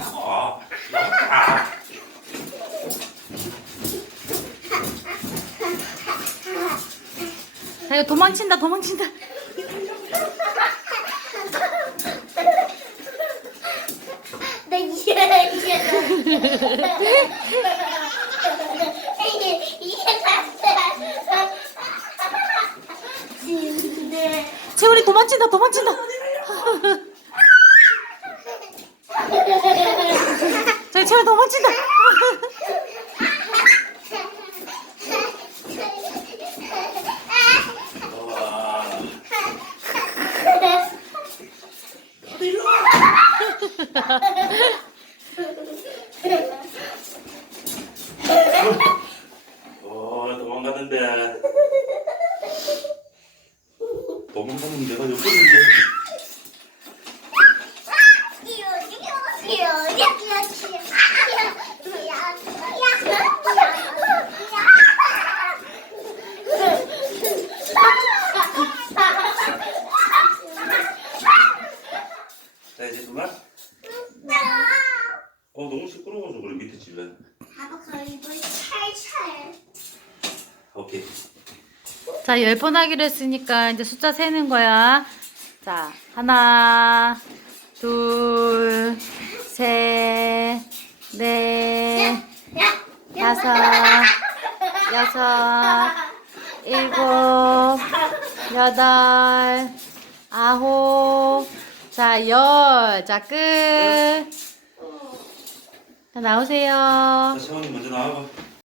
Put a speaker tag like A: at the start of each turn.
A: 있다고. 나왔다.
B: 자, 이거 도망친다, 도망친다.
C: 나 이게 이게 났어. 근데
B: 채원이 도망친다, 도망친다. 자, 채원이 도망친다.
A: 와. 어, 도망가는데. 도망가는 내가 이제 그만. 어, 너무 시끄러워서 그래, 밑에 집에. 오케이.
B: 자, 열 번 하기로 했으니까 이제 숫자 세는 거야. 자, 하나, 둘, 셋, 넷, 다섯, 여섯, 일곱, 여덟, 아홉, 자, 열. 자, 끝. 자, 나오세요.
A: 자, 세원이 먼저 나와봐.